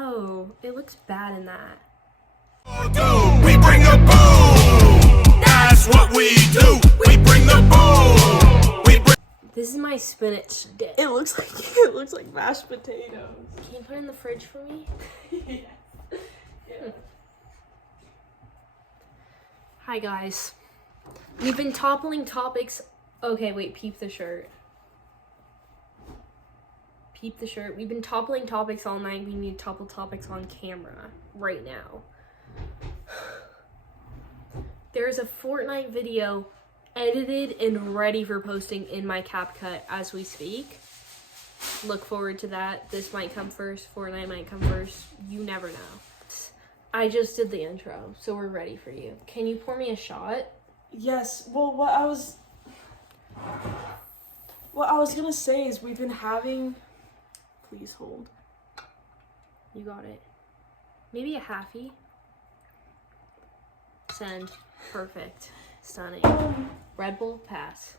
Oh, it looks bad in that. We bring the boom. That's what we do. We bring the boom. This is my spinach dip. It looks like mashed potatoes. Can you put it in the fridge for me? Yeah. Hi guys. We've been toppling topics. Okay, wait, peep the shirt. Peep the shirt. We've been toppling topics all night. We need to topple topics on camera right now. There's a Fortnite video edited and ready for posting in my CapCut as we speak. Look forward to that. This might come first. Fortnite might come first. You never know. I just did the intro, so we're ready for you. Can you pour me a shot? Yes. Well, what I was gonna say is we've been having. Please hold. You got it. Maybe a halfie. Send. Perfect. Stunning. Red Bull, pass.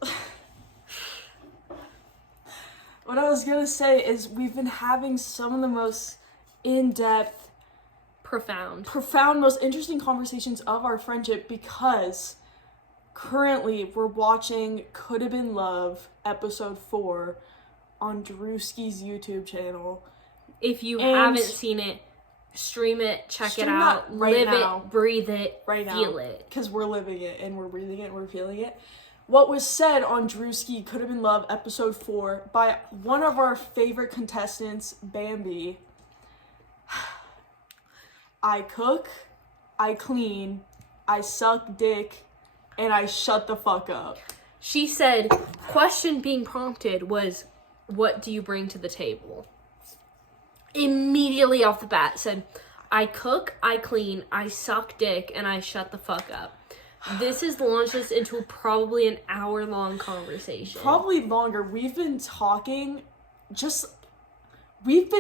What I was gonna say is we've been having some of the most in-depth, Profound, most interesting conversations of our friendship because currently we're watching Could Have Been Love episode 4 on Drewski's YouTube channel. If you haven't seen it, stream it, check it out, right live now. it, breathe it, Right now, feel it. because we're living it and we're breathing it and we're feeling it. What was said on Drewski Could Have Been Love episode 4 by one of our favorite contestants, Bambi. I cook, I clean, I suck dick, and I shut the fuck up. She said, question being prompted was, what do you bring to the table? Immediately off the bat said, I cook, I clean, I suck dick, and I shut the fuck up. This has launched us into probably an hour-long conversation. Probably longer. We've been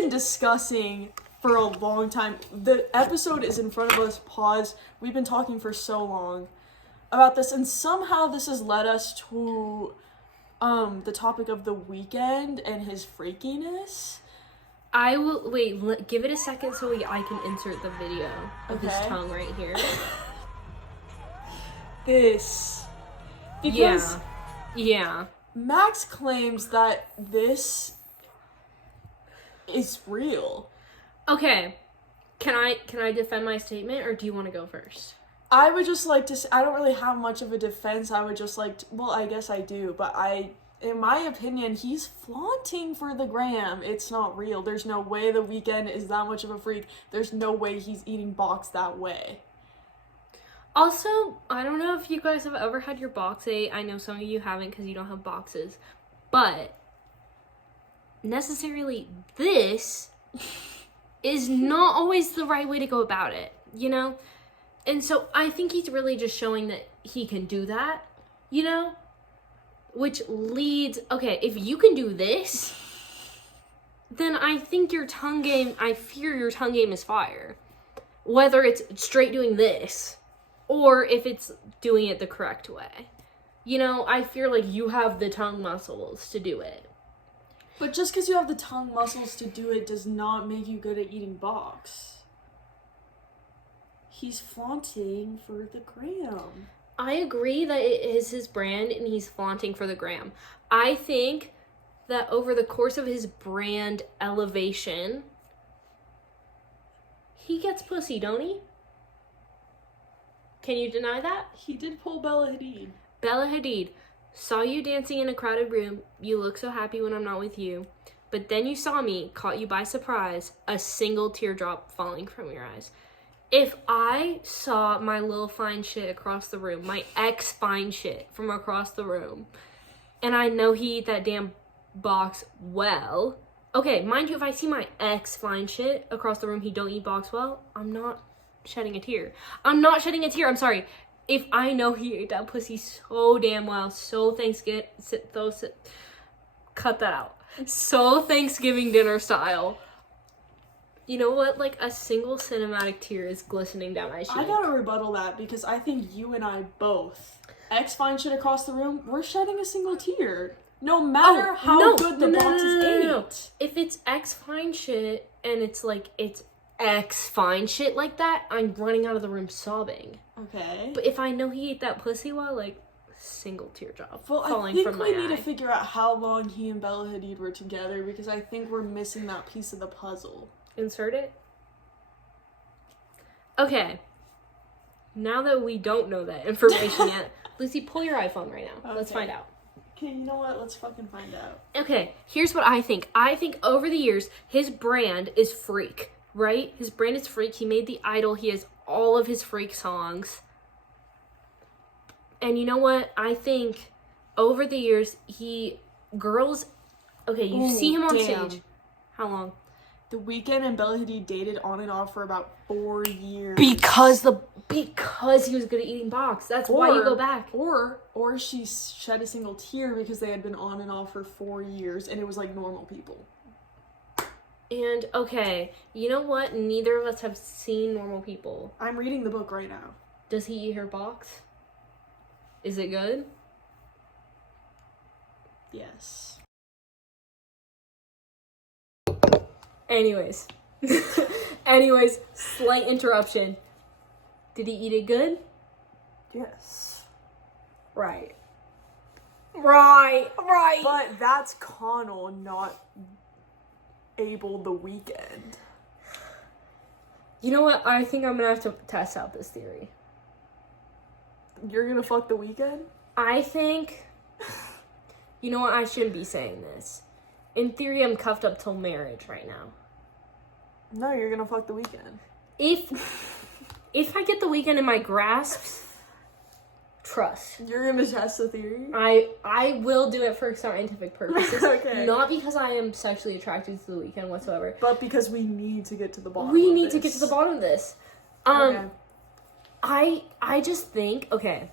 discussing for a long time. The episode is in front of us, pause. We've been talking for so long about this, and somehow this has led us to the topic of the weekend and his freakiness. I will, wait, give it a second so I can insert the video of his tongue right here. This. Because Yeah. Max claims that this is real. Okay, can I defend my statement, or do you want to go first? I would just like to say, I don't really have much of a defense. I would just like to, well, I guess I do, but in my opinion, he's flaunting for the gram. It's not real. There's no way The Weeknd is that much of a freak. There's no way he's eating box that way. Also, I don't know if you guys have ever had your box ate. I know some of you haven't because you don't have boxes. But necessarily this is not always the right way to go about it, you know? And so I think he's really just showing that he can do that, you know? Which leads, okay, if you can do this, then I think I fear your tongue game is fire. Whether it's straight doing this, or if it's doing it the correct way. You know, I fear like you have the tongue muscles to do it. But just because you have the tongue muscles to do it does not make you good at eating box. He's flaunting for the gram. I agree that it is his brand and he's flaunting for the gram. I think that over the course of his brand elevation, he gets pussy, don't he? Can you deny that? He did pull Bella Hadid. Bella Hadid, saw you dancing in a crowded room. You look so happy when I'm not with you. But then you saw me, caught you by surprise, a single teardrop falling from your eyes. If I saw my little fine shit across the room, my ex fine shit from across the room, and I know he ate that damn box well, okay, mind you, if I see my ex fine shit across the room, he don't eat box well, I'm not shedding a tear. I'm sorry. If I know he ate that pussy so damn well, so cut that out. So Thanksgiving dinner style. You know what? Like a single cinematic tear is glistening down my cheek. I gotta rebuttal that because I think you and I both, ex fine shit across the room, we're shedding a single tear. No matter how good the box is ate. If it's ex fine shit and it's like, it's fine shit like that, I'm running out of the room sobbing. Okay. But if I know he ate that pussy while, like, single teardrop Well, falling I think from my we need eye. to figure out how long he and Bella Hadid were together, because I think we're missing that piece of the puzzle. Insert it. Okay. Now that we don't know that information yet, Lucy, pull your iPhone right now. Let's Okay. find out. Okay, you know what? Let's fucking find out. Okay, here's what I think. I think over the years, his brand is Freak, right? His brand is Freak. He made The Idol. He has all of his Freak songs. And you know what? I think over the years, girls, okay, you Ooh, see him on damn. stage. How long? The Weeknd and Bella Hadid dated on and off for about 4 years. Because he was good at eating box. That's why you go back. Or she shed a single tear because they had been on and off for 4 years, and it was like normal people. And, okay, you know what? Neither of us have seen Normal People. I'm reading the book right now. Does he eat her box? Is it good? Yes. Anyways, slight interruption. Did he eat it good? Yes. Right. But that's Connell, not Abel the Weeknd. You know what? I think I'm gonna have to test out this theory. You're gonna fuck the Weeknd? I think, you know what? I shouldn't be saying this. In theory, I'm cuffed up till marriage right now. No, you're gonna fuck the Weeknd. If I get the Weeknd in my grasps, trust. You're gonna test the theory? I will do it for scientific purposes. Okay. Not because I am sexually attracted to the Weeknd whatsoever. But because we need to get to the bottom We of need to this. get to the bottom of this. Okay. I just think, okay,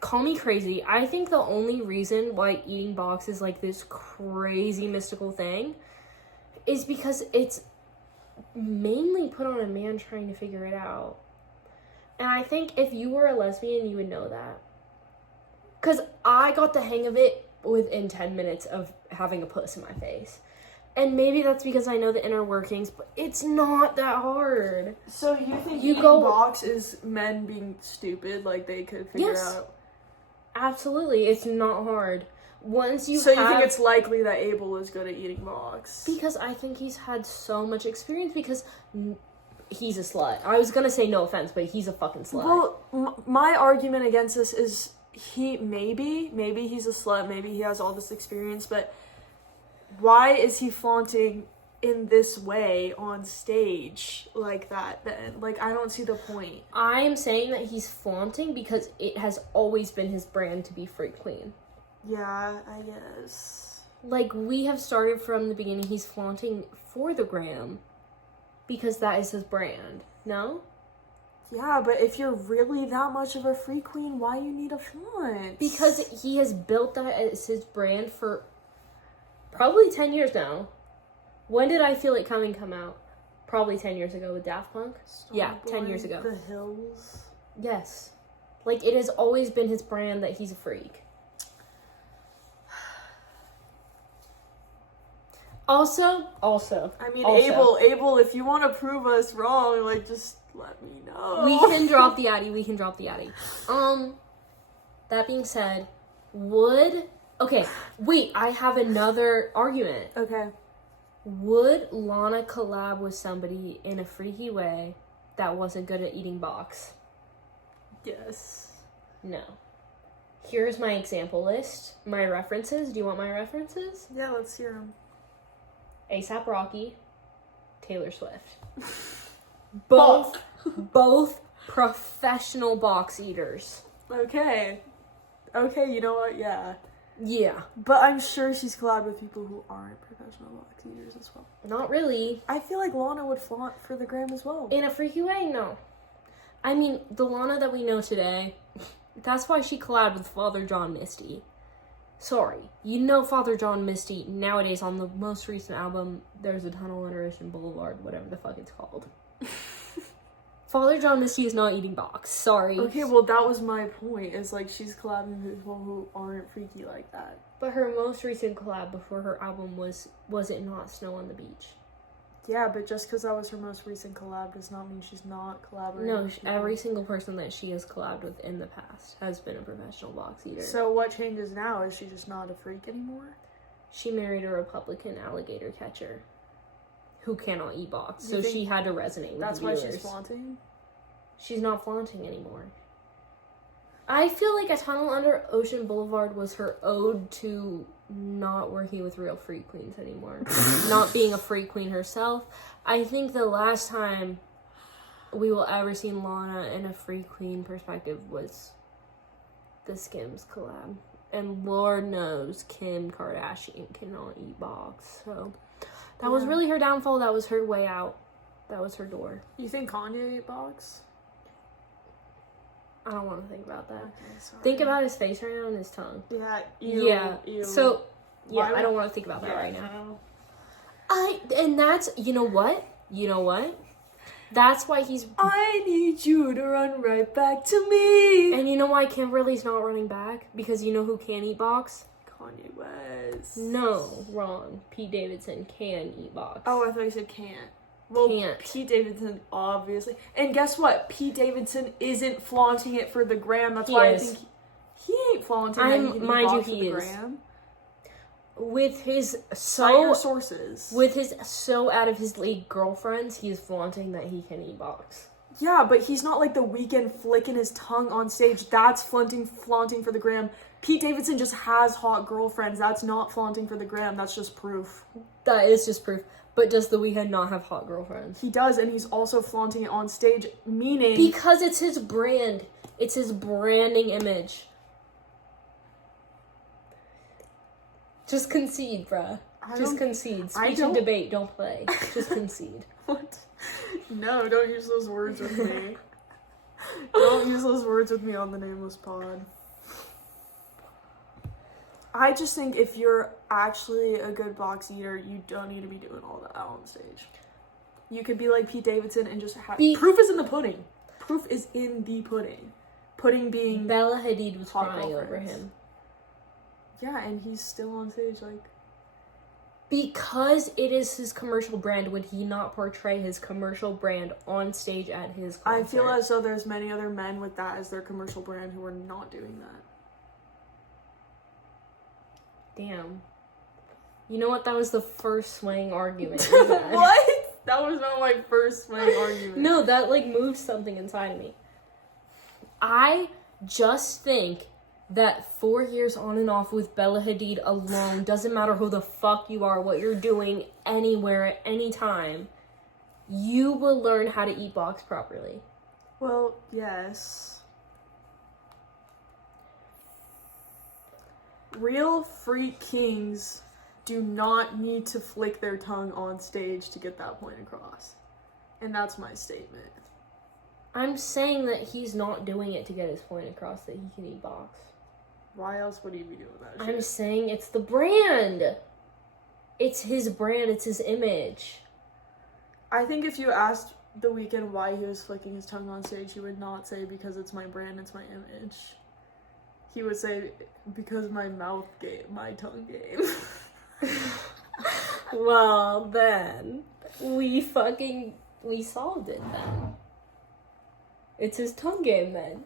call me crazy. I think the only reason why eating box is like this crazy mystical thing is because it's mainly put on a man trying to figure it out. And I think if you were a lesbian, you would know that. Because I got the hang of it within 10 minutes of having a puss in my face. And maybe that's because I know the inner workings, but it's not that hard. So you think You eating go- box is men being stupid, like they could figure Yes. out? Absolutely, it's not hard. Once you So you have... think it's likely that Abel is good at eating box? Because I think he's had so much experience because he's a slut. I was gonna say no offense, but he's a fucking slut. Well, my argument against this is maybe he's a slut, maybe he has all this experience, but why is he flaunting in this way on stage like that then? Like, I don't see the point. I am saying that he's flaunting because it has always been his brand to be Freak Queen. Yeah, I guess. Like, we have started from the beginning, he's flaunting for the gram because that is his brand. No? Yeah, but if you're really that much of a freak queen, why you need a flaunt? Because he has built that as his brand for probably 10 years now. When did I Feel It Coming come out? Probably 10 years ago with Daft Punk. Yeah, 10 years ago. The Hills. Yes. Like, it has always been his brand that he's a freak. Also. I mean, Abel, if you want to prove us wrong, like, just let me know. We can drop the addy. That being said, okay, wait, I have another argument. Okay. Would Lana collab with somebody in a freaky way that wasn't good at eating box? Yes. No. Here's my example list. My references. Do you want my references? Yeah, let's hear him. A$AP Rocky, Taylor Swift. Both professional box eaters. Okay, you know what? Yeah. Yeah. But I'm sure she's collabed with people who aren't professional box eaters as well. Not really. I feel like Lana would flaunt for the gram as well. In a freaky way, no. I mean, the Lana that we know today, that's why she collabed with Father John Misty. Sorry. You know Father John Misty nowadays on the most recent album, There's a Tunnel Under Ocean Boulevard, whatever the fuck it's called. Father John Misty is not eating box. Sorry. Okay, well, that was my point. Is like she's collabing with people who aren't freaky like that. But her most recent collab before her album was it not Snow on the Beach? Yeah, but just because that was her most recent collab does not mean she's not collaborating. No, with people. every single person that she has collabed with in the past has been a professional box eater. So what changes now? Is she just not a freak anymore? She married a Republican alligator catcher who cannot eat box, You so think she had to resonate with That's the why viewers. she's flaunting? She's not flaunting anymore. I feel like A Tunnel Under Ocean Boulevard was her ode to not working with real freak queens anymore. Not being a freak queen herself. I think the last time we will ever see Lana in a freak queen perspective was the Skims collab. And Lord knows Kim Kardashian cannot eat box. So that was really her downfall. That was her way out. That was her door. You think Kanye ate box? I don't want to think about that. Okay, sorry. Think about his face right now and his tongue. Yeah, ew, Yeah. ew. So, yeah, Why I don't want to think about that Yeah, right now. no. And that's, you know what? That's why he's, I need you to run right back to me. and you know why Kimberly's not running back? Because you know who can eat box? Kanye West. No, wrong. Pete Davidson can eat box. Oh, I thought you said can't. Well, Can't. Pete Davidson, obviously. And guess what? Pete Davidson isn't flaunting it for the gram. That's He why is. I think he ain't flaunting that he can eat mind you, box for he the is. gram. With his Cite your so, sources. with his so out of his league girlfriends, he's flaunting that he can eat box. Yeah, but he's not like The Weeknd flicking his tongue on stage. That's flaunting for the gram. Pete Davidson just has hot girlfriends. That's not flaunting for the gram. That's just proof. That is just proof. But does The Weeknd not have hot girlfriends? He does, and he's also flaunting it on stage, meaning... Because it's his brand. It's his branding image. Just concede, bruh. Just concede. Speech and debate, don't play. Just concede. What? No, don't use those words with me. Don't use those words with me on the Nameless Pod. I just think if you're actually a good box eater, you don't need to be doing all that on stage. You could be like Pete Davidson and just have... Proof is in the pudding. Proof is in the pudding. Pudding being... Bella Hadid was hot crying over girlfriends. him. Yeah, and he's still on stage, like... Because it is his commercial brand, would he not portray his commercial brand on stage at his concert? I feel as though there's many other men with that as their commercial brand who are not doing that. Damn. You know what? That was the first swaying argument we had. What? That was not my first swaying argument. No, that like moved something inside of me. I just think that 4 years on and off with Bella Hadid alone, doesn't matter who the fuck you are, what you're doing, anywhere, at any time, you will learn how to eat box properly. Well, yes. Real freak kings do not need to flick their tongue on stage to get that point across. And that's my statement. I'm saying that he's not doing it to get his point across that he can eat box. Why else would he be doing that I'm shit? saying it's the brand. It's his brand. It's his image. I think if you asked The Weeknd why he was flicking his tongue on stage, he would not say because it's my brand, it's my image. He would say because my mouth game, my tongue game. Well, then we solved it then. It's his tongue game then.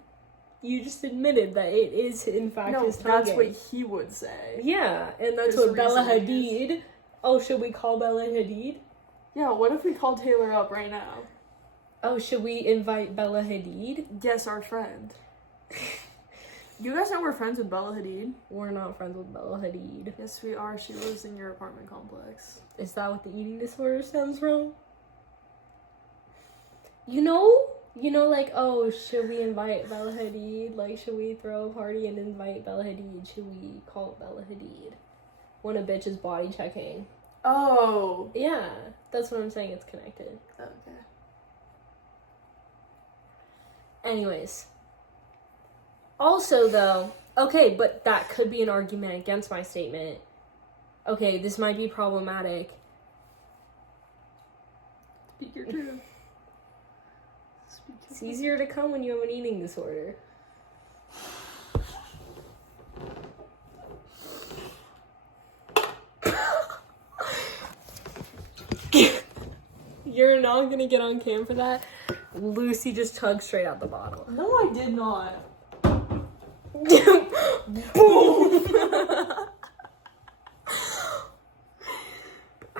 You just admitted that it is in fact his tongue that's game. what he would say. Yeah, and that's His what Bella reasoning Hadid. Oh, should we call Bella Hadid? Yeah, what if we call Taylor up right now? Oh, should we invite Bella Hadid? Yes, our friend. You guys know we're friends with Bella Hadid? We're not friends with Bella Hadid. Yes, we are. She lives in your apartment complex. Is that what the eating disorder stems from? You know, like, oh, should we invite Bella Hadid? Like, should we throw a party and invite Bella Hadid? Should we call Bella Hadid? When a bitch is body checking. Oh. Yeah, that's what I'm saying, it's connected. Okay. Anyways. Also, though, okay, but that could be an argument against my statement. Okay, this might be problematic. Speak your truth. It's easier to come when you have an eating disorder. not gonna get on cam for that. Lucy just chugged straight out the bottle. No, I did not. Boom!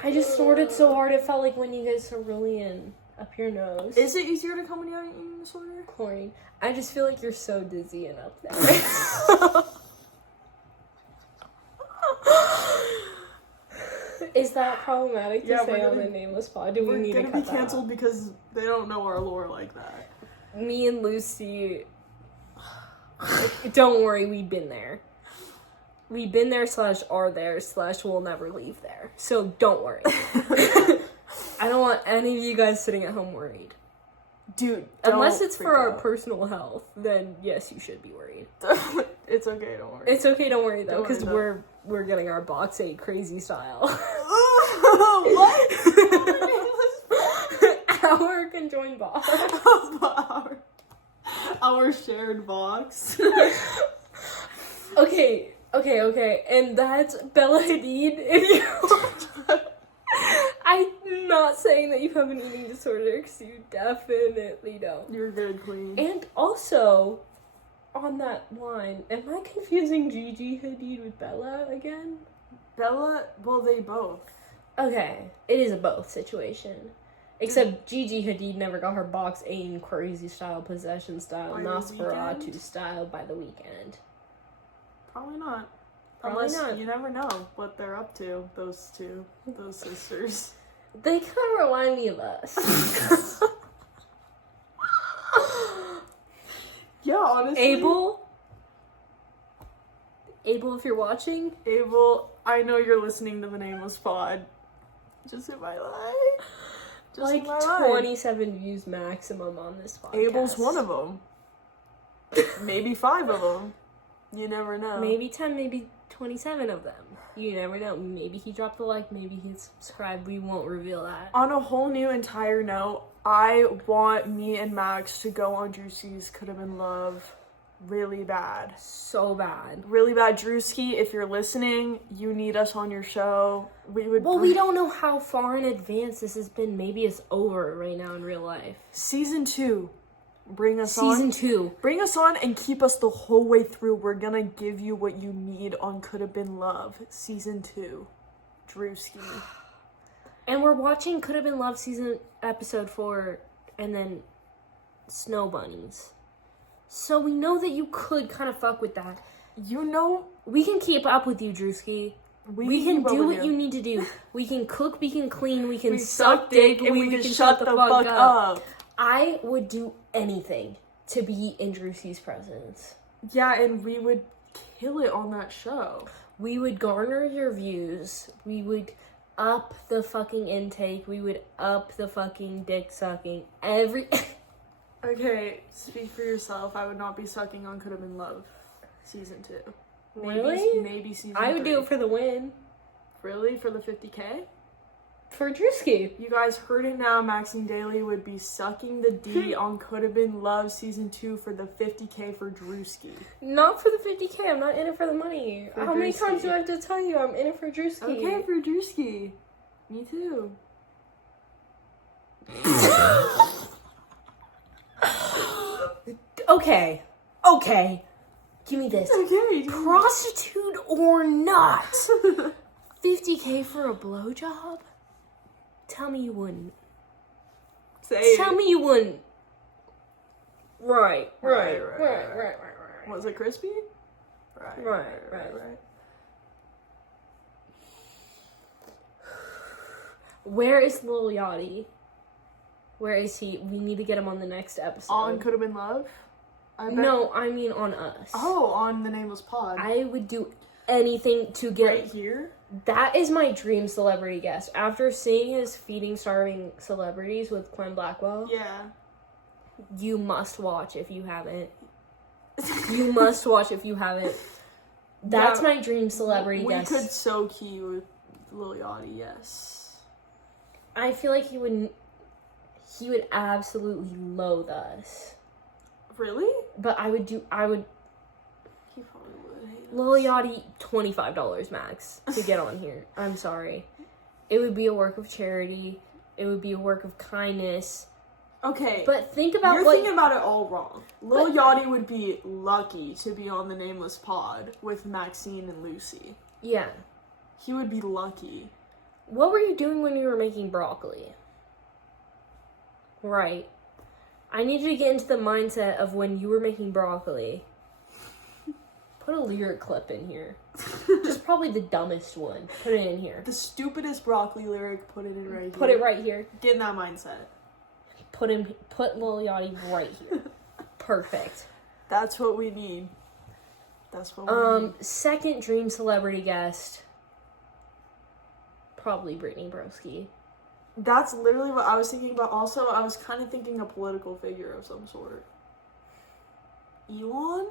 I just snorted so hard it felt like when you guys cerulean up your nose. Is it easier to come when you're eating disorder? Chlorine. I just feel like you're so dizzy and up there. Is that problematic to say on the nameless pod? Do we need to cut that out? We're gonna be canceled because they don't know our lore like that. Me and Lucy, don't worry, we've been there. We've been there / are there / we'll never leave there. So don't worry. I don't want any of you guys sitting at home worried. Dude, unless it's for our personal health, then yes, you should be worried. It's okay, don't worry. It's okay, don't worry though, because we're getting our box 8 crazy style. What? Our conjoined box. Our shared box. Okay, and that's Bella Hadid. If you I'm not saying that you have an eating disorder, because you definitely don't. You're good, queen. And also, on that line, am I confusing Gigi Hadid with Bella again? Bella, well, they both. Okay, it is a both situation. Except Gigi Hadid never got her box 8 crazy style, possession style, Nosferatu style by the weekend. Probably not. Probably not. You never know what they're up to, those sisters. They kind of remind me of us. Yeah, honestly. Abel, if you're watching. Abel, I know you're listening to the Nameless Pod. Just in my life. Just like in my life. 27 views maximum on this podcast. Abel's one of them. Maybe 5 of them. You never know. Maybe 10, maybe 27 of them. You never know. Maybe he dropped a like, maybe he subscribed. We won't reveal that. On a whole new entire note, I want me and Max to go on Drewski's Could Have Been Love really bad. So bad. Really bad. Drewski, if you're listening, you need us on your show. We don't know how far in advance this has been. Maybe it's over right now in real life. Season 2. Bring us on. Season 2. Bring us on and keep us the whole way through. We're gonna give you what you need on Could Have Been Love. Season 2. Drewski. And we're watching Could Have Been Love episode 4 and then Snow Bunnies. So we know that you could kind of fuck with that. You know, we can keep up with you, Drewski. We can do what you need to do. We can cook, we can clean, we can suck dick, and we can shut the fuck up. I would do anything to be in Drewski's presence. Yeah, and we would kill it on that show. We would garner your views. We would up the fucking intake. We would up the fucking dick sucking. Okay, speak for yourself. I would not be sucking on Could Have Been Love Season 2. Really? Maybe Season 3. I would do it for the win. Really? For the 50K? For Drewski. You guys heard it now. Maxine Daly would be sucking the D on Could Have Been Love Season 2 for the 50K for Drewski. Not for the 50K. I'm not in it for the money. How many times do I have to tell you I'm in it for Drewski? Okay, for Drewski. Me too. Okay. Give me this. Okay. Prostitute or not? 50K for a blowjob? Tell me you wouldn't. Tell me you wouldn't. Right. Was it crispy? Right. Where is Lil Yachty? Where is he? We need to get him on the next episode. On Could Have Been Love? No, I mean on us. Oh, on the Nameless Pod. I would do anything to get... Right here? That is my dream celebrity guest. After seeing his Feeding Starving Celebrities with Quinn Blackwell... Yeah. You must watch if you haven't. You must watch if you haven't. That's my dream celebrity guest. We could so key with Lil Yachty, yes. I feel like he would absolutely loathe us. Really? But I would. He probably would hate us. Lil Yachty, $25 max to get on here. I'm sorry. It would be a work of charity. It would be a work of kindness. Okay. But think about You're thinking about it all wrong. Lil Yachty would be lucky to be on the Nameless pod with Maxine and Lucy. Yeah. He would be lucky. What were you doing when you were making broccoli? Right. I need you to get into the mindset of when you were making broccoli. Put a lyric clip in here. Just probably the dumbest one. Put it in here. The stupidest broccoli lyric, put it in right here. Put it right here. Get in that mindset. Put Lil Yachty right here. Perfect. That's what we need. That's what we need. Second dream celebrity guest. Probably Brittany Broski. That's literally what I was thinking about. Also, I was kind of thinking a political figure of some sort. Elon?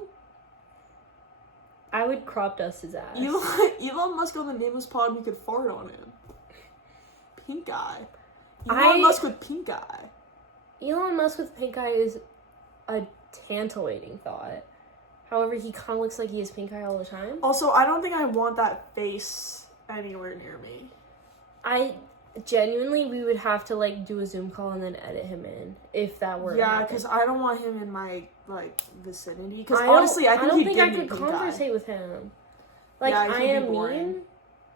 I would crop dust his ass. Elon Musk on the Nameless pod, we could fart on him. Pink eye. Elon Musk with pink eye. Elon Musk with pink eye is a tantalating thought. However, he kind of looks like he has pink eye all the time. Also, I don't think I want that face anywhere near me. Genuinely, we would have to, like, do a Zoom call and then edit him in, if that were Yeah, because I don't want him in my, like, vicinity. Because honestly, I think he'd I give me could pink eye. conversate with him. Like, Yeah, I he'd be am boring. mean.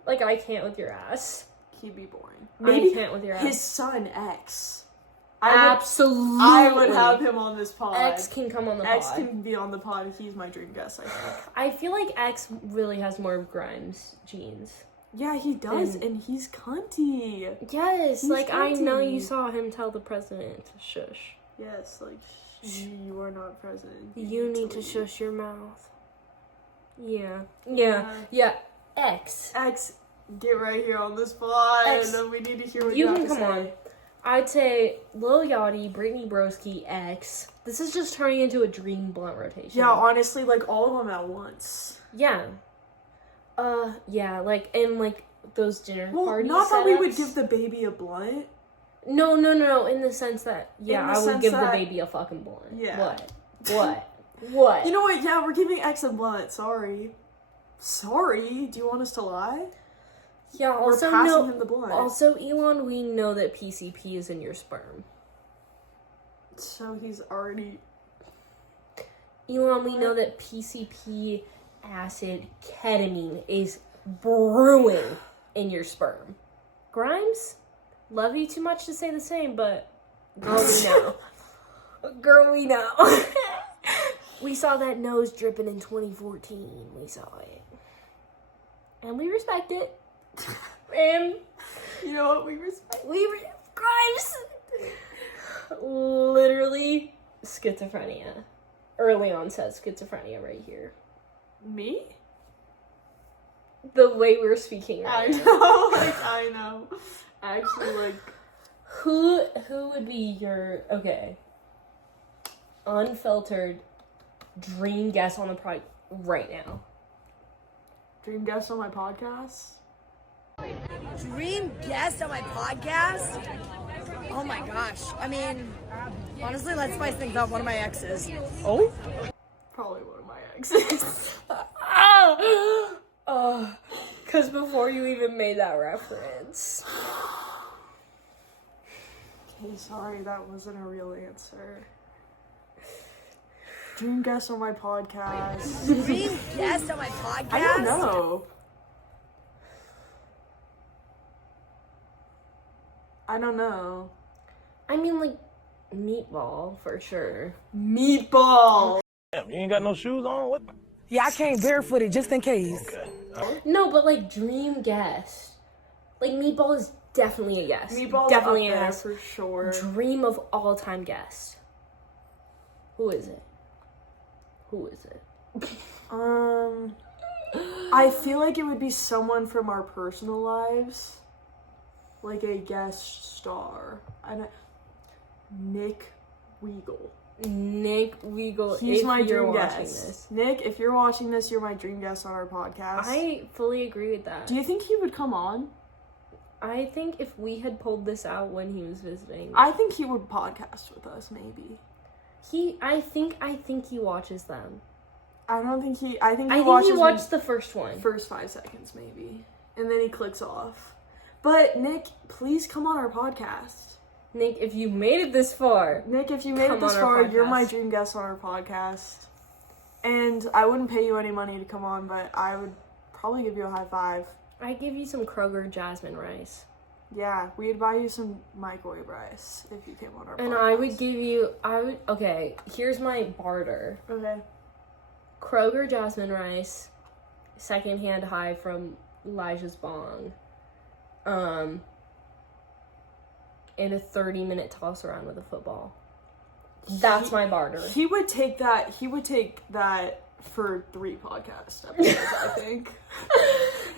Like, I can't with your ass. He'd be boring. I can't with your ass. His son, X. Absolutely. I would have him on this pod. X can come on the pod. X can be on the pod. He's my dream guest, I think. I feel like X really has more of Grimes genes. Yeah, he does, and he's cunty. Yes, He's like, I know cunty. you saw him tell the president to shush. Yes, like, you are not president. You need to leave. shush your mouth. Yeah. X. X, get right here on this pod, X. and then we need to hear what You you have can to come say. on. I'd say Lil Yachty, Brittany Broski, X. This is just turning into a dream blunt rotation. Yeah, honestly, like, all of them at once. Yeah. Yeah, like, and, like, those dinner Well, party not that we would setups. give the baby a blunt. No, in the sense that, yeah, In the I would sense give that- the baby a fucking blunt. Yeah. What? You know what? Yeah, we're giving X a blunt. Sorry. Sorry? Do you want us to lie? Yeah, We're also, passing him the blunt. Also, Elon, we know that PCP is in your sperm. So he's already... Elon, we know that PCP acid ketamine is brewing in your sperm. Grimes, love you too much to say the same, but girl, we know. Girl, we know. We saw that nose dripping in 2014. We saw it. And we respect it. And You know what? We respect... Grimes! Literally, schizophrenia. Early onset schizophrenia right here. Me? The way we're speaking I right now. know. Like, I know. Actually, like... Who would be your, okay, unfiltered dream guest on the project right now? Dream guest on my podcast? Dream guest on my podcast? Oh my gosh. I mean, honestly, let's spice things up. One of my exes. Oh? Probably one of my exes. Oh, because before you even made that reference. Okay, sorry, that wasn't a real answer. Dream guest on my podcast. Dream guest on my podcast? I don't know. I don't know. I mean, like, meatball, for sure. Meatball! Damn, you ain't got no shoes on? What? Yeah, I came barefooted just in case. Okay. No, but, like, dream guest. Like, meatball is definitely a guest. Meatball's definitely up a there guest. for sure. Dream of all-time guest. Who is it? Who is it? I feel like it would be someone from our personal lives. Like a guest star. Nick Weagle. Nick Weagle. He's if my you're dream watching guest. this. Nick, if you're watching this, you're my dream guest on our podcast. I fully agree with that. Do you think he would come on? I think if we had pulled this out when he was visiting, I think he would podcast with us, maybe. I think he watches them. I don't think he... I think I he think watches he watched the first one. first 5 seconds, maybe. And then he clicks off. But Nick, please come on our podcast. Nick, if you made it this far, Nick, if you made it this far, you're my dream guest on our podcast. And I wouldn't pay you any money to come on, but I would probably give you a high five. I'd give you some Kroger jasmine rice. Yeah, we'd buy you some microwave rice if you came on our podcast. And I would give you, okay, here's my barter. Okay. Kroger jasmine rice, secondhand high from Elijah's Bong, and a 30-minute toss around with a football. That's my barter. He would take that for 3 podcast episodes, I think.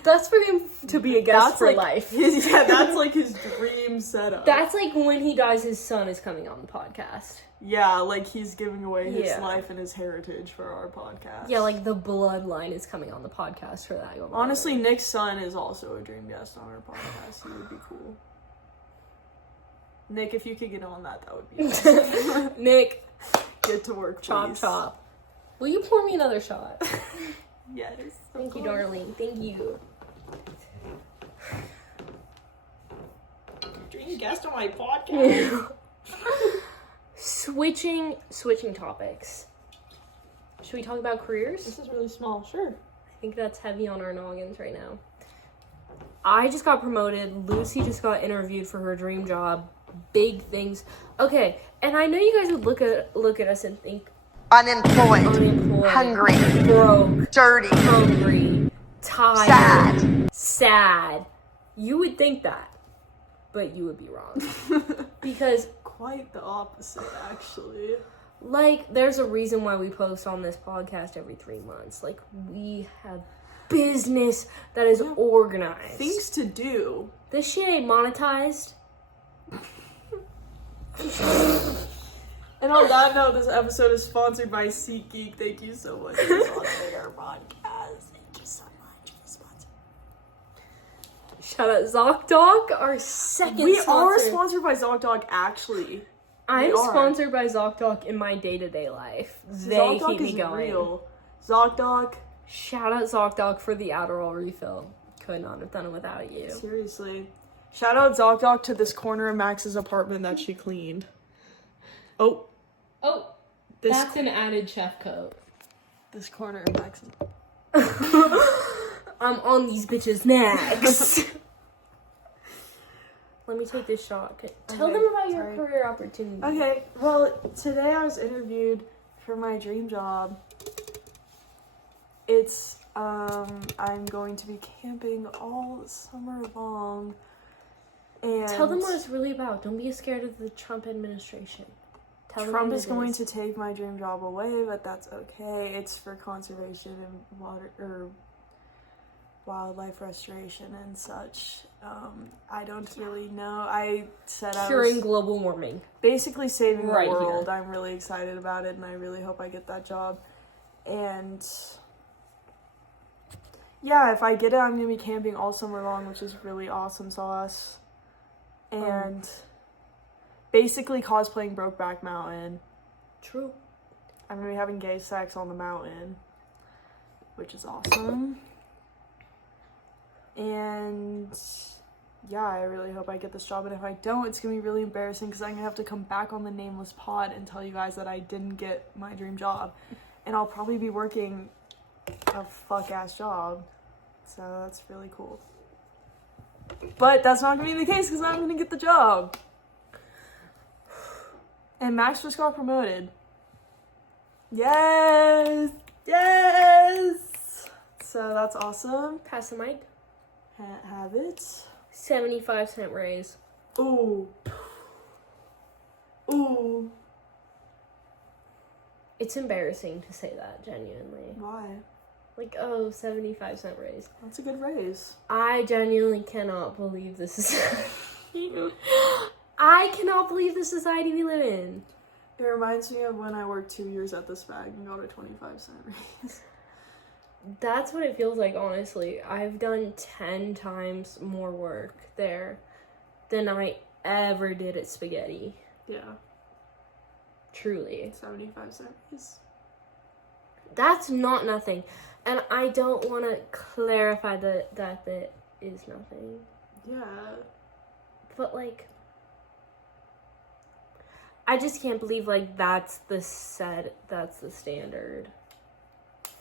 That's for him to be a guest for life. That's like his dream setup. That's like when he dies, his son is coming on the podcast. Yeah, like he's giving away his life and his heritage for our podcast. Yeah, like the bloodline is coming on the podcast for that. Honestly, Nick's son is also a dream guest on our podcast. He would be cool. Nick, if you could get on that would be awesome. Nick, get to work, please. Chop. Will you pour me another shot? Yes. Thank you, darling. Thank you. Dream guest on my podcast. Switching topics. Should we talk about careers? This is really small. Sure. I think that's heavy on our noggins right now. I just got promoted. Lucy just got interviewed for her dream job. Big things. Okay, and I know you guys would look at us and think unemployed, hungry, broke, dirty, hungry, tired, sad. You would think that, but you would be wrong. Because quite the opposite, actually. Like, there's a reason why we post on this podcast every 3 months. Like, we have business that is organized. Things to do. This shit ain't monetized. And on that note, this episode is sponsored by SeatGeek. Thank you so much for sponsoring our podcast. Thank you so much for sponsoring. Shout out ZocDoc, our second We sponsor. are sponsored by ZocDoc, actually. I'm sponsored by ZocDoc in my day-to-day life. They ZocDoc keep me is going. real. ZocDoc. Shout out ZocDoc for the Adderall refill. Could not have done it without you. Seriously. Shout out ZocDoc to this corner of Max's apartment that she cleaned. Oh, that's an added chef coat. This corner of Max's. I'm on these bitches' necks. Let me take this shot. Tell them about your career opportunity. Okay, well, today I was interviewed for my dream job. It's, I'm going to be camping all summer long. And tell them what it's really about. Don't be scared of the Trump administration. Trump is going to take my dream job away, but that's okay. It's for conservation and wildlife restoration and such. I don't really know. I said curing global warming. Basically saving the world. Here. I'm really excited about it, and I really hope I get that job. And yeah, if I get it, I'm going to be camping all summer long, which is really awesome sauce. And basically cosplaying Brokeback Mountain. True. I'm going to be having gay sex on the mountain, which is awesome. And yeah, I really hope I get this job. And if I don't, it's going to be really embarrassing because I'm going to have to come back on the Nameless pod and tell you guys that I didn't get my dream job. And I'll probably be working a fuck-ass job. So that's really cool. But that's not going to be the case because I'm going to get the job. And Max just got promoted. Yes! Yes! So that's awesome. Pass the mic. Have it. 75-cent raise. Ooh. Ooh. It's embarrassing to say that, genuinely. Why? Like, 75-cent raise. That's a good raise. I genuinely cannot believe this is... I cannot believe the society we live in. It reminds me of when I worked 2 years at this bag and got a 25-cent raise. That's what it feels like, honestly. I've done 10 times more work there than I ever did at Spaghetti. Yeah. Truly. 75-cent raise. That's not nothing. And I don't want to clarify that is nothing. Yeah. But, like, I just can't believe, like, that's the standard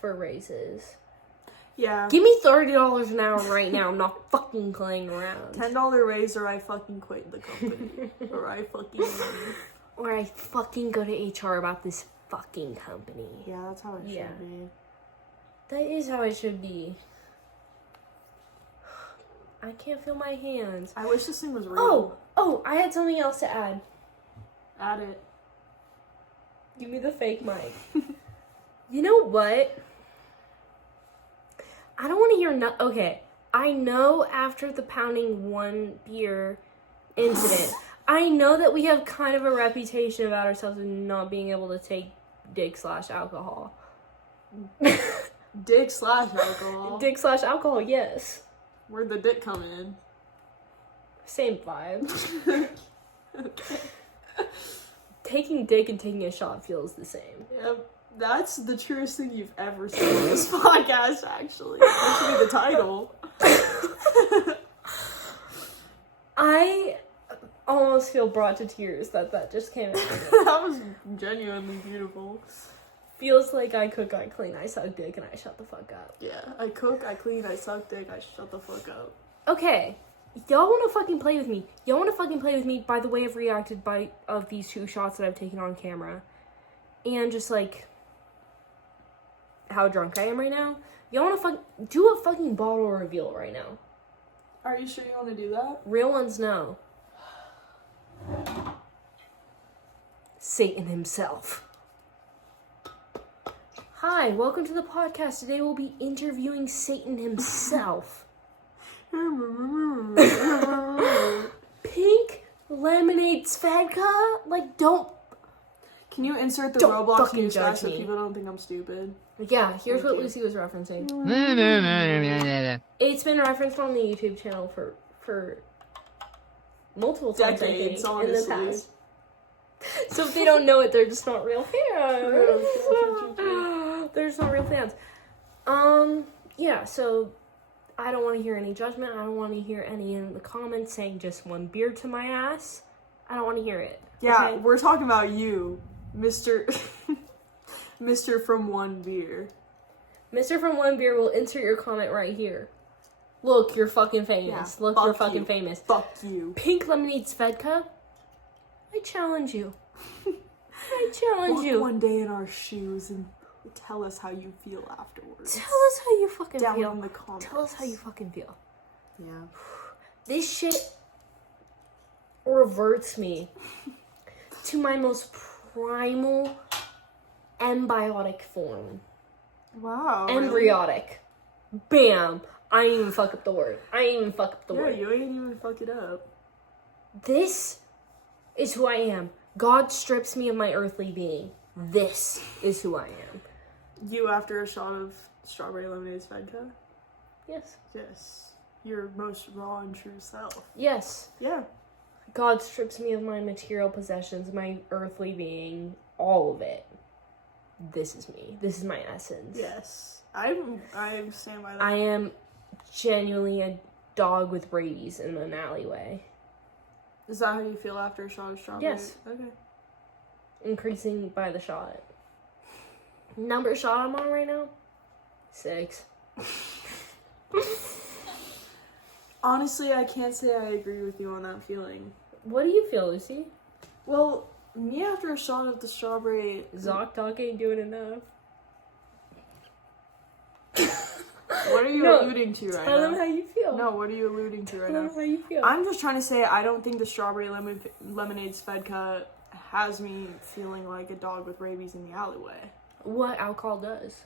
for raises. Yeah. Give me $30 an hour right now. I'm not fucking playing around. $10 raise or I fucking quit the company. Or I fucking leave. Or I fucking go to HR about this fucking company. Yeah, that's how it should be. That is how it should be. I can't feel my hands. I wish this thing was real. Oh, I had something else to add. Add it. Give me the fake mic. You know what? I don't want to hear okay, I know after the pounding one beer incident, I know that we have kind of a reputation about ourselves of not being able to take dick/alcohol. Dick/alcohol. Dick/alcohol, yes. Where'd the dick come in? Same vibe. Taking dick and taking a shot feels the same. Yep. That's the truest thing you've ever said on this podcast, actually. That should be the title. I almost feel brought to tears that just came out. That was genuinely beautiful. Feels like I cook, I clean, I suck dick, and I shut the fuck up. Yeah. I cook, I clean, I suck dick, I shut the fuck up. Okay. Y'all want to fucking play with me. Y'all want to fucking play with me by the way I've reacted of these 2 shots that I've taken on camera. And just, like, how drunk I am right now. Y'all want to do a fucking bottle reveal right now. Are you sure you want to do that? Real ones know. Satan himself. Hi, welcome to the podcast. Today we'll be interviewing Satan himself. Pink lemonade Svedka? Like, don't... Can you insert the Don't Roblox fucking news judge so me. people don't think I'm stupid? Yeah, here's Thank what you. Lucy was referencing. It's been referenced on the YouTube channel for multiple times, Decades, I think, honestly. in the past. So if they don't know it, they're just not real fans. They're just not real fans. Yeah, so I don't want to hear any judgment. I don't want to hear any in the comments saying just one beer to my ass. I don't want to hear it. Yeah, okay? we're talking about you, Mr. Mr. from One Beer. Mr. from One Beer will insert your comment right here. Look, you're fucking famous. Yeah, Look, fuck you're fucking you. famous. Fuck you. Pink lemonade Svedka? I challenge you. I challenge Walk you. one day in our shoes and tell us how you feel afterwards. Tell us how you fucking Down feel. in the comments. Tell us how you fucking feel. Yeah. This shit reverts me to my most primal embiotic form. Wow. really? Embryotic. Bam. I didn't even fuck up the word. Yeah, you ain't even fuck it up. This is who I am. God strips me of my earthly being. This is who I am. You after a shot of strawberry lemonade vodka? Yes. Yes. Your most raw and true self. Yes. Yeah. God strips me of my material possessions, my earthly being, all of it. This is me. This is my essence. Yes. I stand by that. I am genuinely a dog with rabies in an alleyway. Is that how you feel after a shot of strawberry? Yes. Okay. Increasing by the shot. Number shot I'm on right now? 6. Honestly, I can't say I agree with you on that feeling. What do you feel, Lucy? Well, me after a shot of the strawberry... Zocdoc ain't doing enough. What are you No, alluding to right Tell them now? how you feel. No, what are you alluding to right Tell them now? how you feel. I'm just trying to say I don't think the strawberry lemonade Svedka has me feeling like a dog with rabies in the alleyway. What alcohol does.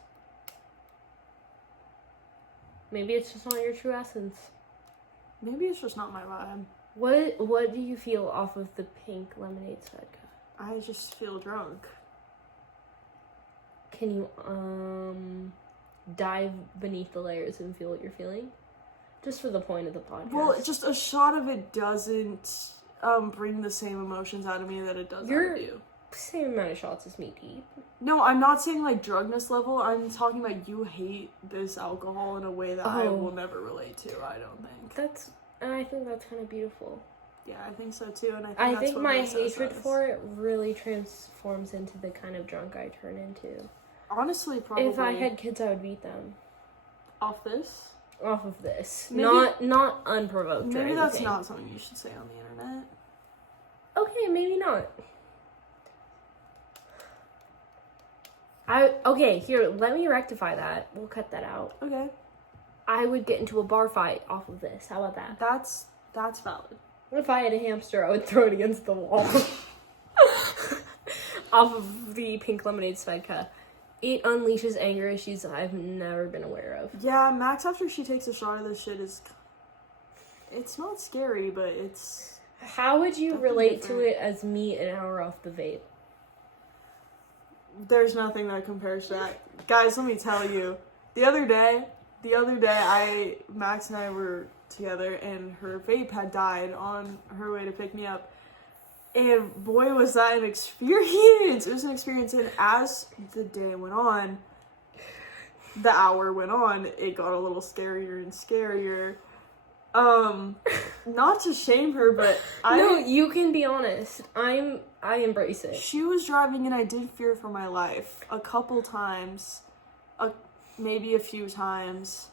Maybe it's just not your true essence. Maybe it's just not my vibe. What do you feel off of the pink lemonade vodka? I just feel drunk. Can you dive beneath the layers and feel what you're feeling? Just for the point of the podcast. Well, just a shot of it doesn't bring the same emotions out of me that it does out of you. Same amount of shots as me, deep. No, I'm not saying like drugness level. I'm talking about you hate this alcohol in a way that I Oh. will never relate to, I don't think. That's And I think that's kind of beautiful. Yeah, I think so too, and I that's think what my makes us hatred us. for it really transforms into the kind of drunk I turn into. Honestly, probably. If I had kids, I would beat them. Off this? Off of this. Maybe- Not unprovoked or Maybe anything. that's not something you should say on the internet. Okay, maybe not. Okay, here, let me rectify that. We'll cut that out. Okay. I would get into a bar fight off of this. How about that? That's valid. If I had a hamster, I would throw it against the wall. Off of the pink lemonade vodka. It unleashes anger issues I've never been aware of. Yeah, Max, after she takes a shot of this shit, it's not scary, but it's... How would you Definitely relate different. to it as me an hour off the vape? There's nothing that compares to that. Guys, let me tell you. The other day, Max and I were together, and her vape had died on her way to pick me up. And boy, was that an experience. It was an experience, and as the day went on, the hour went on, it got a little scarier and scarier. Not to shame her, but No, you can be honest. I embrace it. she was driving, and I did fear for my life a couple times, maybe a few times.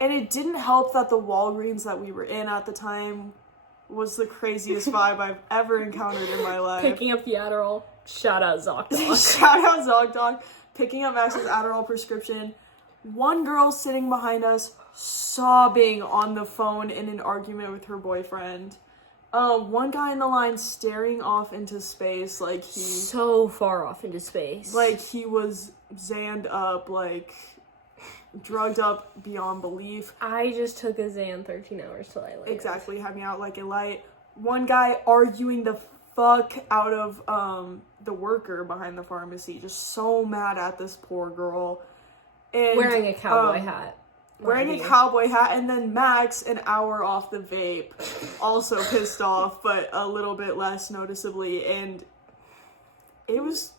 And it didn't help that the Walgreens that we were in at the time was the craziest vibe I've ever encountered in my life. Picking up the Adderall. Shout out ZocDoc. Shout out ZocDoc. Picking up Max's Adderall prescription. One girl sitting behind us, sobbing on the phone in an argument with her boyfriend. One guy in the line staring off into space like he... So far off into space. Like he was zanned up, like... drugged up beyond belief. I just took a Xan 13 hours till I landed. Exactly, had me out like a light. One guy arguing the fuck out of the worker behind the pharmacy, just so mad at this poor girl. And Wearing a cowboy hat. Wearing Mind a you. cowboy hat, and then Max, an hour off the vape, also pissed off, but a little bit less noticeably, and it was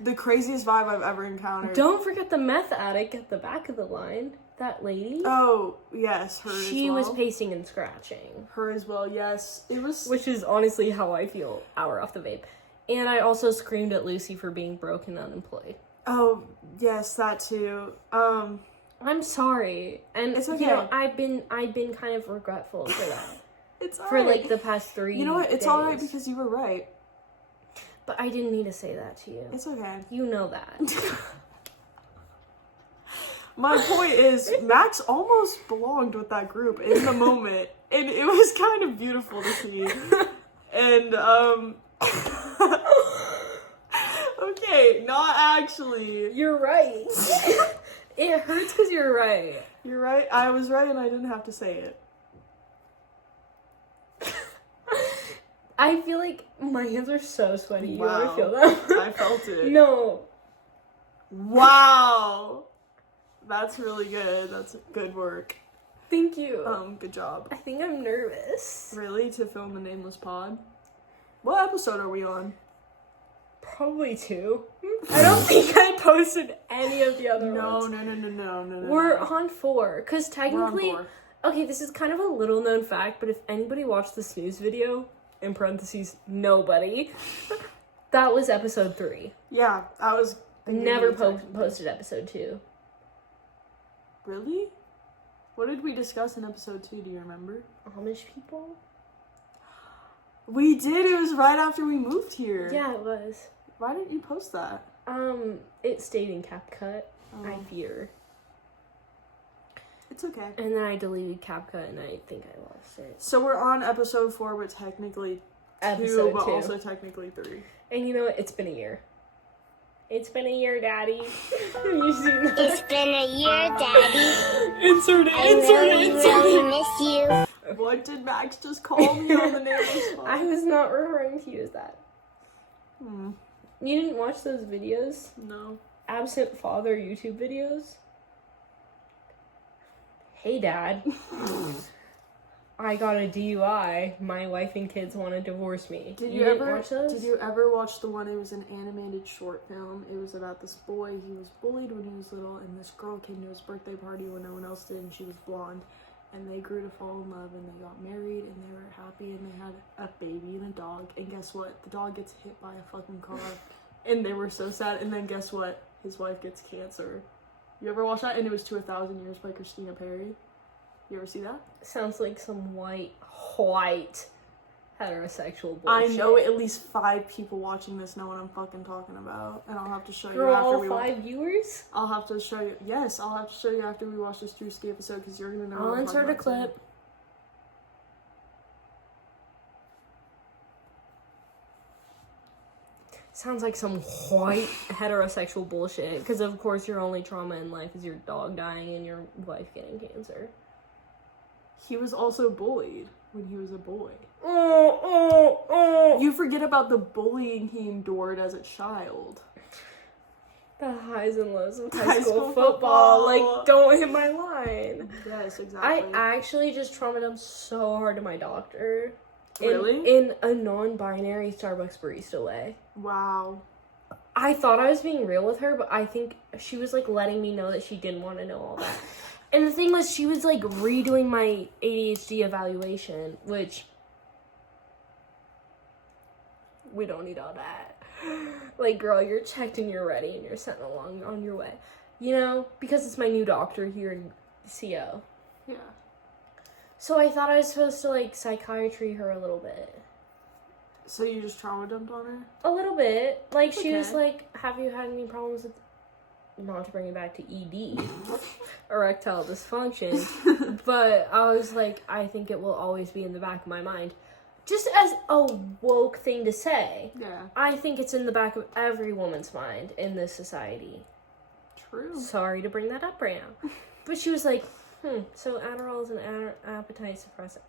the craziest vibe I've ever encountered. Don't forget the meth addict at the back of the line. That lady. Oh, yes, her She as well. was pacing and scratching. Her as well, yes. It was... Which is honestly how I feel hour off the vape. And I also screamed at Lucy for being broke and unemployed. Oh, yes, that too. I'm sorry. And It's you okay. know, I've been kind of regretful for that. It's For alright. like the past 3 You know what? It's days. alright because you were right. But I didn't need to say that to you. It's okay. You know that. My point is, Max almost belonged with that group in the moment, and it was kind of beautiful to see. And, okay, not actually. You're right. It hurts because you're right. You're right. I was right, and I didn't have to say it. I feel like my hands are so sweaty. You Wow. ever feel that? I felt it. No. Wow. That's really good. That's good work. Thank you. Good job. I think I'm nervous. Really? To film the Nameless Pod? What episode are we on? Probably 2. I don't think I posted any of the other No. ones. No. We're on 4. Because We're on technically... 4. Okay, this is kind of a little known fact, but if anybody watched the snooze video, in parentheses, nobody, that was episode 3. Yeah, I was... Never posted episode 2. Really? What did we discuss in episode 2? Do you remember? Amish people? We did. It was right after we moved here. Yeah, it was. Why didn't you post that? It stayed in CapCut. I Oh. fear. It's okay. And then I deleted CapCut and I think I lost it. So we're on episode 4, but technically 2, Episode but 2. also technically 3. And you know what? It's been a year. It's been a year, Daddy. Have you seen that? It's been a year, Daddy. Insert it, I insert really, it, insert really it. miss you. What did Max just call me on the Nameless Pod? I was not referring to you as that. Hmm. You didn't watch those videos? No. Absent father YouTube videos? Hey, Dad. I got a DUI. My wife and kids want to divorce me. Did you you didn't ever watch those? Did you ever watch the one? It was an animated short film. It was about this boy. He was bullied when he was little, and this girl came to his birthday party when no one else did, and she was blonde. and they grew to fall in love, and they got married, and they were happy, and they had a baby and a dog, and guess what? The dog gets hit by a fucking car, and they were so sad, and then guess what? His wife gets cancer. You ever watch that? And it was To 1,000 Years by Christina Perry. You ever see that? Sounds like some white heterosexual bullshit. I know at least 5 people watching this know what I'm fucking talking about, and I'll have to show you For after all we 5 viewers? I'll have to show you. Yes, I'll have to show you after we watch this Drewski episode, because you're gonna know. I'll what I'm insert a talking about, clip. too. Sounds like some white heterosexual bullshit. Because of course your only trauma in life is your dog dying and your wife getting cancer. He was also bullied when he was a boy. Oh. You forget about the bullying he endured as a child. The highs and lows of High high school school football. football. Like, don't hit my line. Yes, I exactly. actually just traumatized so hard to my doctor. Really? In a non-binary Starbucks barista way. Wow. I thought I was being real with her, but I think she was, like, letting me know that she didn't want to know all that. And the thing was, she was, like, redoing my ADHD evaluation, which... we don't need all that. Like, girl, you're checked and you're ready and you're sent along on your way. You know? Because it's my new doctor here in CO. Yeah. So I thought I was supposed to, like, psychiatry her a little bit. So you just trauma dumped on her? A little bit. Like, she was Okay. like, have you had any problems with... not to bring it back to ED. Erectile dysfunction. But I was like, I think it will always be in the back of my mind. Just as a woke thing to say. Yeah. I think it's in the back of every woman's mind in this society. True. Sorry to bring that up right now. But she was like, so Adderall is an appetite suppressant.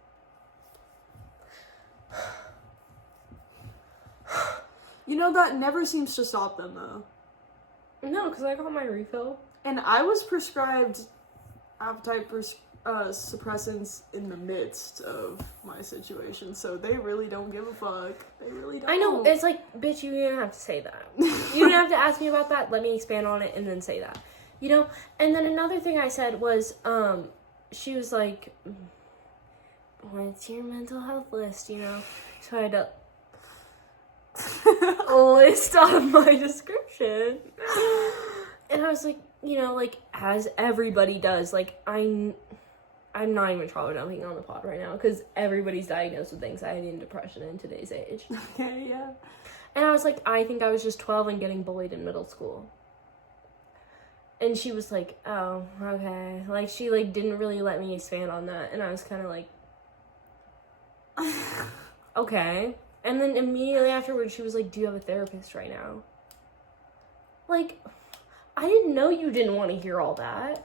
You know, that never seems to stop them, though. No, because I got my refill. And I was prescribed appetite suppressants in the midst of my situation, so they really don't give a fuck. They really don't. I know, it's like, bitch, you didn't have to say that. You didn't have to ask me about that. Let me expand on it and then say that. You know? And then another thing I said was, she was like, what's your mental health list, you know? So I had to list on my description. And I was like, you know, like, as everybody does, like, I'm not even trauma dumping on the pod right now, because everybody's diagnosed with anxiety and depression in today's age. Okay, yeah. And I was like, I think I was just 12 and getting bullied in middle school. And she was like, oh, okay. Like, she, like, didn't really let me expand on that. And I was kind of like, okay. And then immediately afterwards, she was like, do you have a therapist right now? Like, I didn't know you didn't want to hear all that.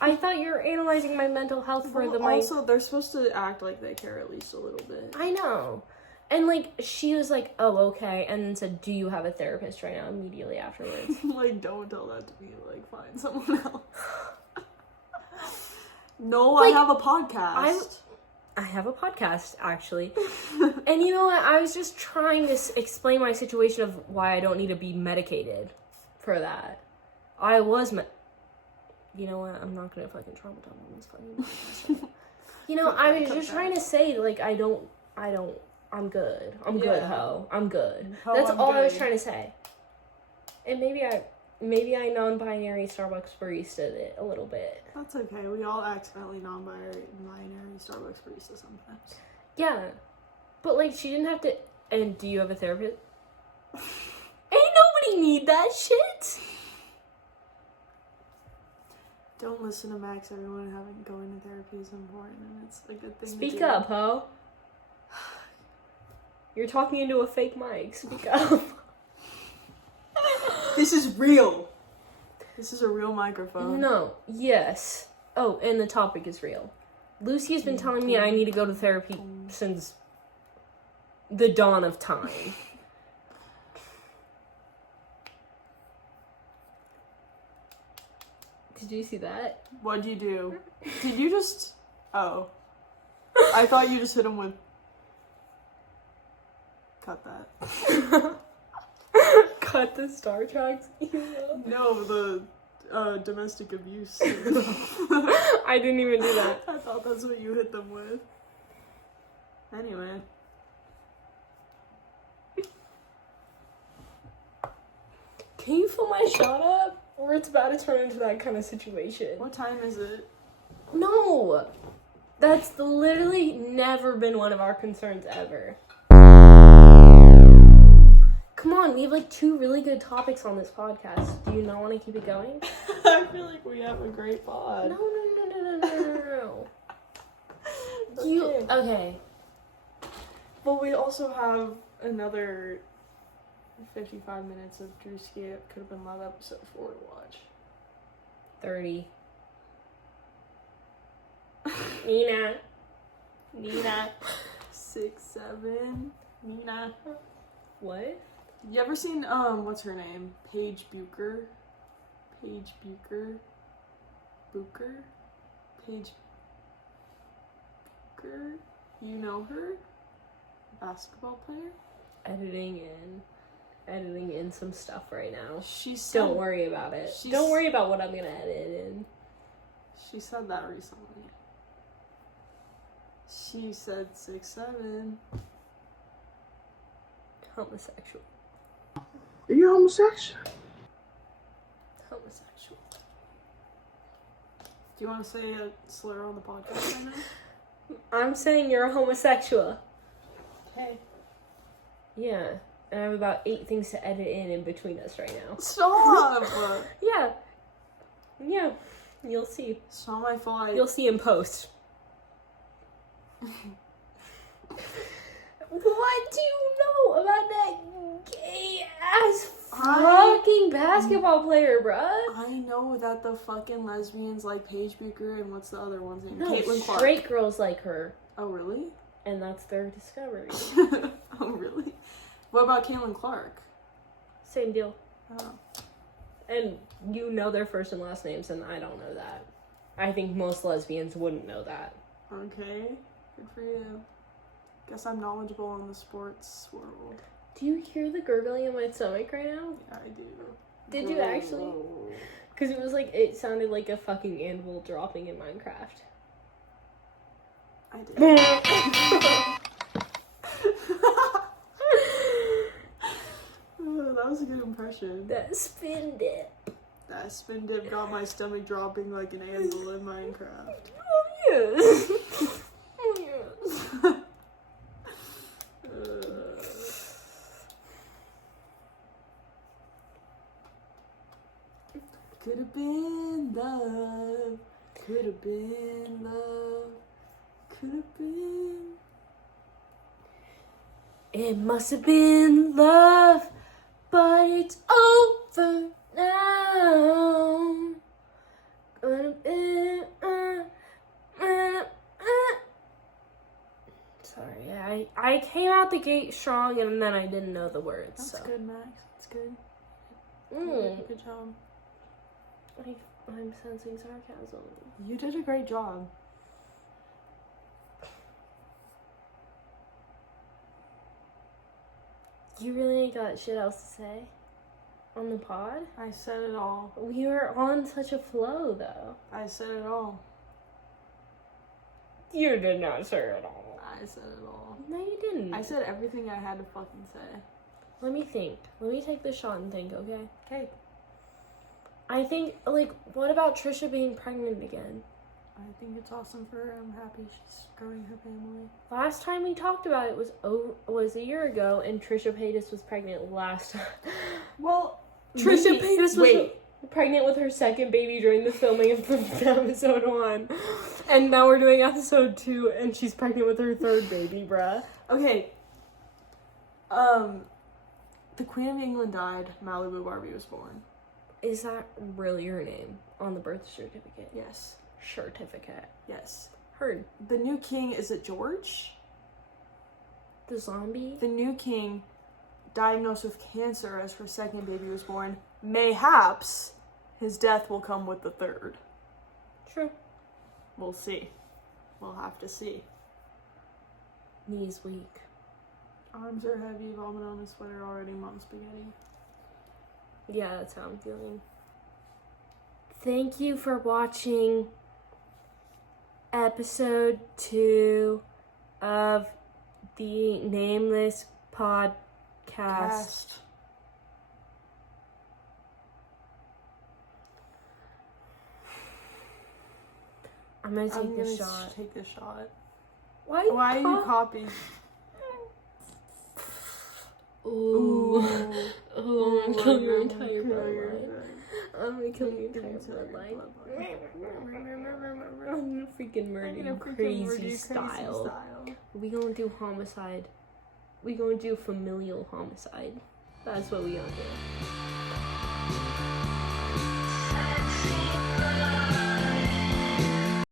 I thought you were analyzing my mental health for Well, the also, they're supposed to act like they care at least a little bit. I know. And, like, she was like, oh, okay. And then said, do you have a therapist right now? Immediately afterwards. Like, don't tell that to me. Like, find someone else. No, like, I have a podcast. I have a podcast, actually. And you know what? I was just trying to explain my situation of why I don't need to be medicated for that. I was you know what? I'm not gonna fucking trauma dump on this fucking podcast. You know, I was just trying to say, like, I'm good. I'm good, ho. I'm good. Ho, That's I'm all I was good. trying to say. And maybe I non-binary Starbucks barista it a little bit. That's okay. We all accidentally non-binary Starbucks barista sometimes. Yeah. But, like, she didn't have to... And do you have a therapist? Ain't nobody need that shit! Don't listen to Max. Everyone going to therapy is important, and it's a good thing to Speak do. up, ho. You're talking into a fake mic. Speak up. This is real. This is a real microphone. No. Yes. Oh, and the topic is real. Lucy has been telling me I need to go to therapy since the dawn of time. Did you see that? What'd you do? Did you just... Oh. I thought you just hit him with... Cut that. Cut the Star Trek. No, the domestic abuse. I didn't even do that. I thought that's what you hit them with. Anyway. Can you fill my shot up? Or it's about to turn into that kind of situation. What time is it? No! That's literally never been one of our concerns ever. Come on, we have like 2 really good topics on this podcast. Do you not want to keep it going? I feel like we have a great pod. No. Okay. But we also have another 55 minutes of Drewski. It could have been Love episode 4 to watch. 30. Nina. 6, 7. Nina. What? You ever seen, what's her name? Paige Bucher? Paige Bucher? Bucher? Paige Bucher? You know her? Basketball player? Editing in some stuff right now. She said, Don't worry about it. Don't worry about what I'm gonna edit in. She said that recently. She said 6, 7. Homosexual. Are you homosexual? Homosexual. Do you want to say a slur on the podcast right now? I'm saying you're a homosexual. Hey. Yeah. And I have about 8 things to edit in between us right now. Stop! Yeah. Yeah. You'll see. It's not my fault. You'll see in post. What do you know about that gay ass fucking basketball player, bruh? I know that the fucking lesbians like Paige Bucher and what's the other one's name? No, Caitlin Clark. straight girls like her. Oh, really? And that's their discovery. Oh, really? What about Caitlin Clark? Same deal. Oh. And you know their first and last names, and I don't know that. I think most lesbians wouldn't know that. Okay. Good for you. Guess I'm knowledgeable in the sports world. Do you hear the gurgling in my stomach right now? Yeah, I do. Did you actually? Because it was like, it sounded like a fucking anvil dropping in Minecraft. I did. Oh, that was a good impression. That spin dip. That spin dip got my stomach dropping like an anvil in Minecraft. Oh, yes. Oh, yes. Could have been love. Could have been love. Could have been. It must have been love, but it's over now. Sorry, I came out the gate strong and then I didn't know the words. That's so. good, Max. That's good. Good job. I'm sensing sarcasm. You did a great job. You really ain't got shit else to say on the pod? I said it all. We were on such a flow, though. I said it all. You did not say it all. I said it all. No, you didn't. I said everything I had to fucking say. Let me think. Let me take this shot and think, okay? Okay. I think, like, what about Trisha being pregnant again? I think it's awesome for her. I'm happy she's growing her family. Last time we talked about it was a year ago, and Trisha Paytas was pregnant last time. Well, Trisha Paytas was pregnant with her second baby during the filming of episode 1. And now we're doing episode 2, and she's pregnant with her third baby, bruh. Okay. The Queen of England died. Malibu Barbie was born. Is that really her name on the birth certificate? Yes. Certificate. Yes. Heard. The new king, is it George? The zombie? The new king, diagnosed with cancer as her second baby was born. Mayhaps his death will come with the third. True. We'll see. We'll have to see. Knees weak. Arms are heavy, vomit on his sweater already, mom spaghetti. Yeah, that's how I'm feeling. Thank you for watching episode 2 of the Nameless podcast. I'm gonna take this shot. Take this shot. Why are you copying? Ooh. Oh, I'm killing your entire bloodline. I'm gonna kill your entire bloodline. I'm gonna freaking murder you crazy style. We gonna do homicide. We gonna do familial homicide. That's what we gonna do.